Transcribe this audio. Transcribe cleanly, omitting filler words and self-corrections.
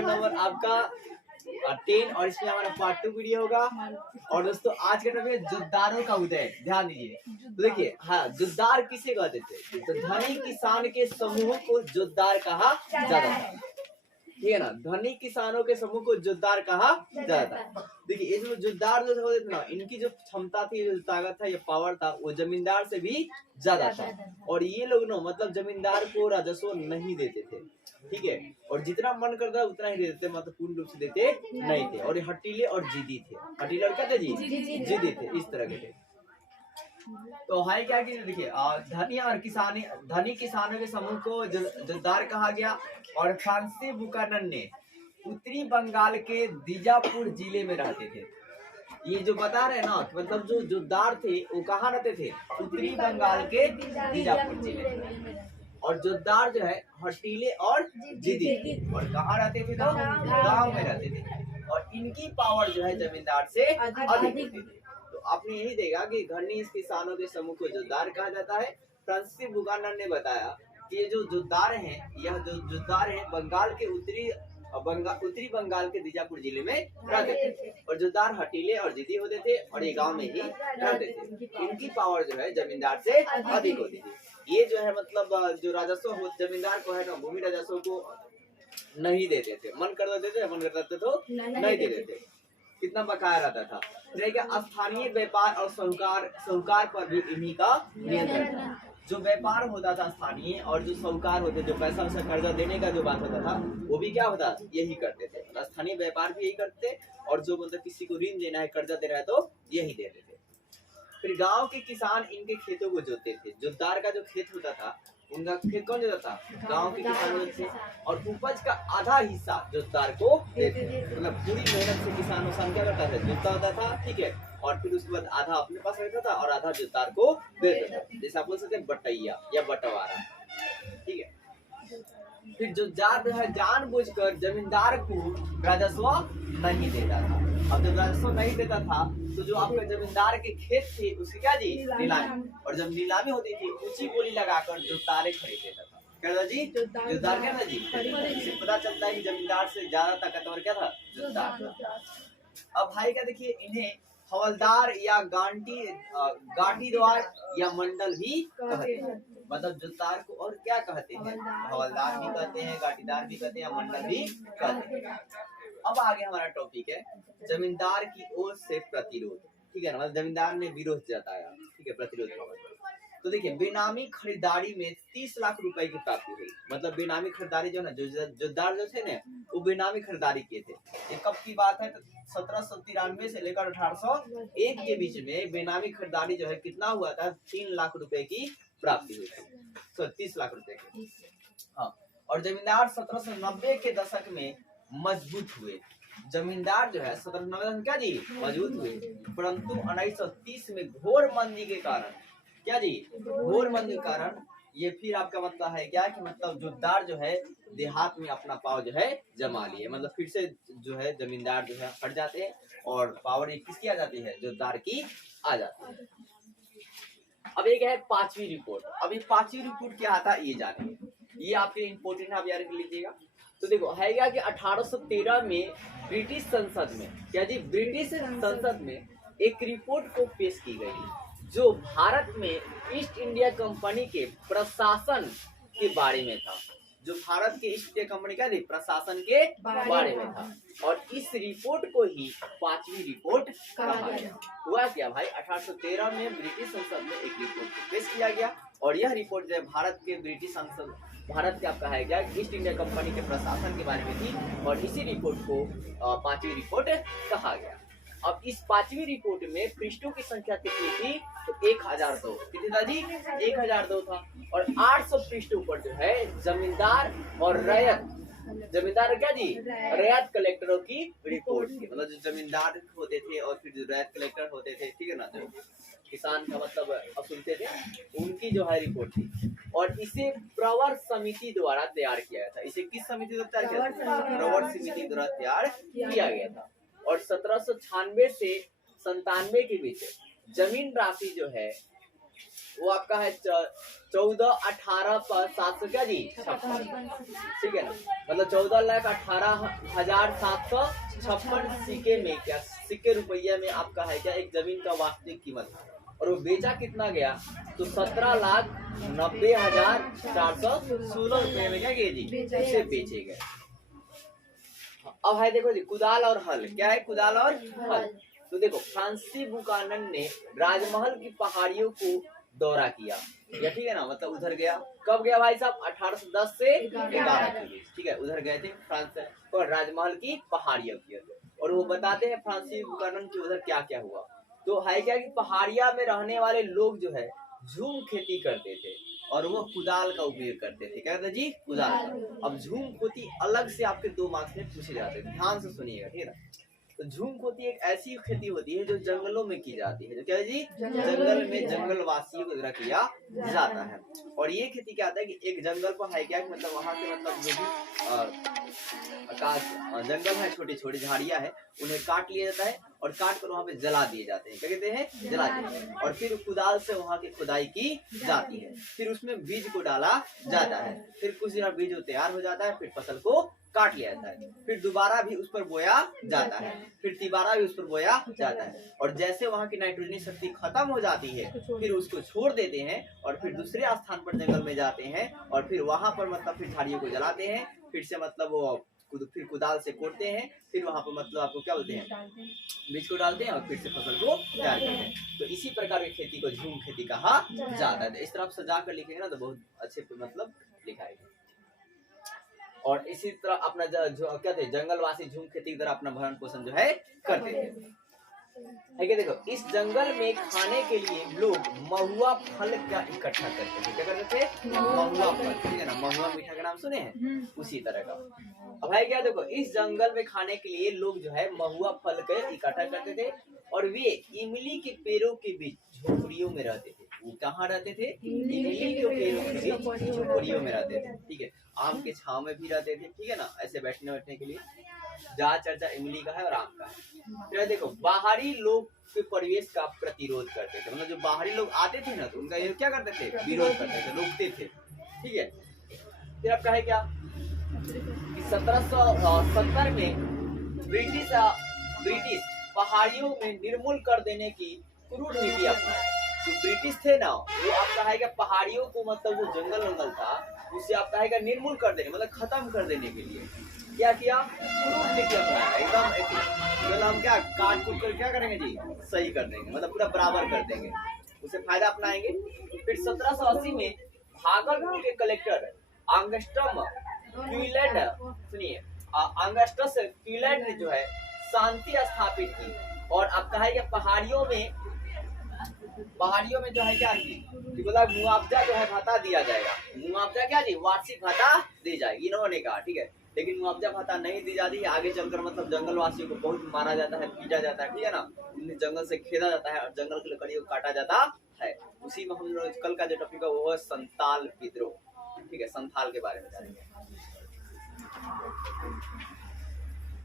Chapter number आपका 10 और इसमें हमारा पार्ट 2 वीडियो होगा। और दोस्तों आज के टॉपिक है जुद्दारों का उदय। ध्यान दीजिए, तो देखिए हाँ, जुद्दार किसे कहते थे? तो धनी किसान के समूह को जुद्दार कहा जाता था, ठीक है ना। धनी किसानों के समूह को जुद्दार कहा जाता था। देखिए ये जो जुद्दार जो होते थे ना, इनकी जो क्षमता थी, जो ताकत था, ये पावर था, वो जमींदार से भी ज्यादा था। और ये लोग ना मतलब जमींदार को राजस्व नहीं देते थे, ठीक है। और जितना मन करता उतना ही देते थे, मतलब पूर्ण रूप से देते नहीं थे। और ये हटीले और जिद्दी थे। हटीले और क्या थे जी? जिद्दी थे, इस तरह के थे। तो हाई क्या की देखिए, धनी किसानों के समूह को जुद्दार कहा गया। और फ्रांसीसी बुकानन ने उत्तरी बंगाल के बीजापुर जिले में रहते थे। ये जो बता रहे हैं ना, मतलब जो जुद्दार थे वो कहाँ रहते थे? उत्तरी बंगाल के बीजापुर जिले में। और जुद्दार जो है हटीले और जिद्दी थे। और कहाँ रहते थे? तो गांव में रहते थे। और इनकी पावर जो है जमींदार से अधिक होती थी। तो आपने यही देखा कि धनी किसानों के समूह को जुद्दार कहा जाता है। फ्रांसीसी बुकानन ने बताया कि ये जो जुद्दार हैं, यह जो जुद्दार हैं बंगाल के उत्तरी बंगाल के बीजापुर जिले में रहते थे। और जुद्दार हटीले और जिद्दी होते थे और ये गांव में ही रहते थे। इनकी पावर जो है जमींदार से अधिक होती थी। ये जो है मतलब जो राजस्व जमींदार को है ना, भूमि राजस्व को नहीं देते थे। मन कर देते थे, मन करता थे तो नहीं देते थे। कितना बकाया रहता था। स्थानीय व्यापार और साहूकार पर भी इन्हीं का नियंत्रण था। जो व्यापार होता था स्थानीय, और जो साहूकार होते, जो पैसा वैसा कर्जा देने का जो बात होता था, वो भी क्या होता, यही करते थे। स्थानीय व्यापार भी यही करते, और जो मतलब किसी को ऋण देना है, कर्जा देना है, तो यही देते थे। फिर गांव के किसान इनके खेतों को जोतते थे। जुद्दार का जो खेत होता था, उनका खेत कौन जोता था? गांव के किसान जोतते। और उपज का आधा हिस्सा जुद्दार को देते थे। मतलब पूरी मेहनत से किसान क्या करता था? जोतता होता था, ठीक है। और फिर उसके बाद आधा अपने पास रहता था और आधा जुद्दार को देता था। जैसे आप बोल सकते हैं बटैया या बंटवारा, ठीक है। फिर जुद्दार जो है जानबूझकर जमींदार को राजस्व नहीं देता था। अब जब राजस्व नहीं देता था तो जो आपका जमींदार के खेत थे उसकी क्या जी? नीलामी। और जब नीलामी होती थी, ऊंची बोली लगाकर जुद्दार खरीद लेता था। क्या था जी? जुद्दार क्या था जी? इससे पता चलता है कि जमींदार से ज्यादा ताकतवर क्या था? जुद्दार। अब भाई क्या देखिए, इन्हें हवलदार या गांठीदार या मंडल भी कहते हैं। मतलब जुद्दार को और क्या कहते हैं? हवलदार भी कहते हैं, गांठीदार भी कहते हैं, मंडल भी कहते हैं। अब आगे हमारा टॉपिक है जमींदार की ओर से प्रतिरोध, ठीक है ना। मतलब जमींदार ने विरोध जताया, ठीक है, प्रतिरोध का। तो देखिए बेनामी खरीदारी में 30 लाख रुपए की प्राप्ति हुई। मतलब बेनामी खरीदारी जो है, जुद्दार जो थे ना, वो बेनामी खरीदारी किए थे। ये कब की बात है? 1793 से लेकर 1801 के बीच में बेनामी खरीदारी जो है कितना हुआ था? 3 लाख रुपए की प्राप्ति हुई थी। तो 30 लाख रुपए की। हाँ, और जमींदार 1790 के दशक में मजबूत हुए। जमींदार जो है 1790 में क्या जी? मजबूत हुए। परंतु 1930 में घोर मंदी के कारण, क्या जी? घोर मंदी के कारण ये फिर आपका मतलब है क्या कि मतलब जुद्दार जो है देहात में अपना पाव जो है जमा लिए। मतलब फिर से जो है जमींदार जो है हट जाते हैं और पावर किसकी आ जाती है? जुद्दार की आ जाती है। अब एक है पांचवी रिपोर्ट। अब ये पांचवी रिपोर्ट क्या आता है ये जानिए। ये आपके इम्पोर्टेंट है, आप याद कर लीजिएगा। तो देखो है क्या कि 1813 में ब्रिटिश संसद में, क्या जी? ब्रिटिश संसद में एक रिपोर्ट को पेश की गई जो भारत में ईस्ट इंडिया कंपनी के प्रशासन के बारे में था। जो भारत के ईस्ट इंडिया कंपनी का प्रशासन के बारे में था। और इस रिपोर्ट को ही पांचवी रिपोर्ट कहा गया। हुआ क्या भाई? 1813 में ब्रिटिश संसद में एक रिपोर्ट पेश किया गया। और यह रिपोर्ट जो है भारत के ब्रिटिश संसद, भारत के आपका है क्या ईस्ट इंडिया कंपनी के प्रशासन के बारे में थी। और इसी रिपोर्ट को पांचवी रिपोर्ट कहा गया। अब इस पांचवी रिपोर्ट में पृष्ठों की संख्या कितनी थी? तो 1002। कितनी था जी? 1002 था। और 800 पृष्ठों पर जो है जमींदार और रैयत, जमींदार क्या जी? रैयत कलेक्टरों की रिपोर्ट थी। मतलब जो जमींदार होते थे और फिर जो रैयत कलेक्टर होते थे, ठीक है ना, जो किसान का मतलब सुनते थे, उनकी जो है रिपोर्ट थी। और इसे प्रवर समिति द्वारा तैयार किया गया था। इसे किस समिति द्वारा तैयार किया गया? प्रवर समिति द्वारा तैयार किया गया था। और 1796 से 97 के बीच जमीन राशि जो है वो आपका है 14,18,700 क्या जी 56, ठीक है ना, मतलब 14,18,756 सिक्के में क्या सिक्के रुपया में आपका है क्या एक जमीन का वास्तविक कीमत था। और वो बेचा कितना गया तो 17,90,416 रुपए में क्या गए जी उसे बेचे गए। अब है देखो जी कुदाल और हल, क्या है कुदाल और हल। तो देखो फ्रांसीसी बुकानन ने राजमहल की पहाड़ियों को दौरा किया, या ठीक है ना, मतलब उधर गया, कब गया भाई साहब 1810 से 11 के बीच, ठीक है, उधर गए थे फ्रांस और राजमहल की पहाड़ियों की। और वो बताते हैं फ्रांसीसी बुकानन की उधर क्या क्या हुआ। तो है क्या कि पहाड़िया में रहने वाले लोग जो है झूम खेती करते थे और वो कुदाल का उपयोग करते थे, क्या कहते जी कुदाल। अब झूम खेती अलग से आपके 2 मार्क्स में पूछे जाते हैं, ध्यान से सुनिएगा, ठीक है ना। तो झूम खेती एक ऐसी खेती होती है जो जंगलों में की जाती है, जो क्या है जी जंगल में जंगल वासियों को द्वारा किया जाता है। और ये खेती क्या होता है कि एक जंगल पर है क्या मतलब वहाँ के मतलब जो भी जंगल है, छोटी छोटी झाड़ियाँ है, उन्हें काट लिया जाता है और काट कर वहाँ पे जला दिए जाते हैं, क्या कहते हैं जला दिए, और फिर कुदाल से वहाँ की खुदाई की जाती है, फिर उसमें बीज को डाला जाता है, फिर कुछ दिन बीज तैयार हो जाता है, फिर फसल को काट लिया जाता है, फिर दोबारा भी उस पर बोया जाता है, फिर तिबारा भी उस पर बोया जाता है, और जैसे वहाँ की नाइट्रोजनी शक्ति खत्म हो जाती है फिर उसको छोड़ देते हैं और फिर दूसरे स्थान पर जंगल में जाते हैं और फिर वहाँ पर मतलब फिर झाड़ियों को जलाते हैं, फिर से मतलब वो फिर कुदाल से कोड़ते हैं, फिर वहाँ पर मतलब आपको क्या बोलते हैं बीज को डालते हैं और फिर से फसल को तैयार करते हैं। तो इसी प्रकार की खेती को झूम खेती कहा जाता है। इस तरह आप सजा कर लिखेंगे ना तो बहुत अच्छे मतलब लिखाएगा। और इसी तरह अपना जो क्या थे जंगलवासी झूम खेती की तरह अपना भरण पोषण जो है करते थे। है क्या, देखो इस जंगल में खाने के लिए लोग महुआ फल का इकट्ठा करते थे, क्या करते थे महुआ फल, ठीक है ना, महुआ मीठा का नाम सुने हैं, उसी तरह का। अब है क्या, देखो इस जंगल में खाने के लिए लोग जो है महुआ फल का इकट्ठा करते थे और वे इमली के पेड़ों के बीच झोपड़ियों में रहते थे। वो कहाँ रहते थे इमली के पेड़ों के बीच झोपड़ियों में रहते थे, ठीक है, आम के छाव में भी रहते थे, ठीक है ना, ऐसे बैठने के लिए। जहाँ चर्चा इमली का है और आम का है। फिर देखो बाहरी लोग के परिवेश का प्रतिरोध करते थे, मतलब जो बाहरी लोग आते थे ना तो उनका ये क्या करते थे विरोध करते थे, रोकते थे, ठीक है। फिर आपका है क्या कि 1770 में ब्रिटिश पहाड़ियों में निर्मूल कर देने की क्रूर नीति अपनाई। जो ब्रिटिश थे ना वो आपका है क्या पहाड़ियों को मतलब वो जंगल था उसे आपका है क्या निर्मूल कर देने मतलब खत्म कर देने के लिए क्या किया क्रूर नीति अपनाया, एकदम मतलब हम क्या काट कूट कर क्या करेंगे जी सही कर देंगे, मतलब पूरा बराबर कर देंगे, उसे फायदा अपनाएंगे। फिर 1780 में भागलपुर के कलेक्टर ऑगस्टस क्यूलैंड ने जो है शांति स्थापित की और आपका है कि पहाड़ियों में जो है क्या कि बोला मुआवजा जो है भत्ता दिया जाएगा, मुआवजा क्या जी वार्षिक भत्ता दी जाएगी इन्होंने कहा, ठीक है, लेकिन मुआवजा भत्ता नहीं दी जाती है, आगे चलकर मतलब जंगल वासियों को बहुत मारा जाता है, पीटा जाता है, ठीक है ना, इन्हें जंगल से खेदा जाता है और जंगल की लकड़ियों को काटा जाता है। उसी में हम लोग कल का जो टॉपिक है वो है संताल विद्रोह, ठीक है, संथाल के बारे में जानेंगे।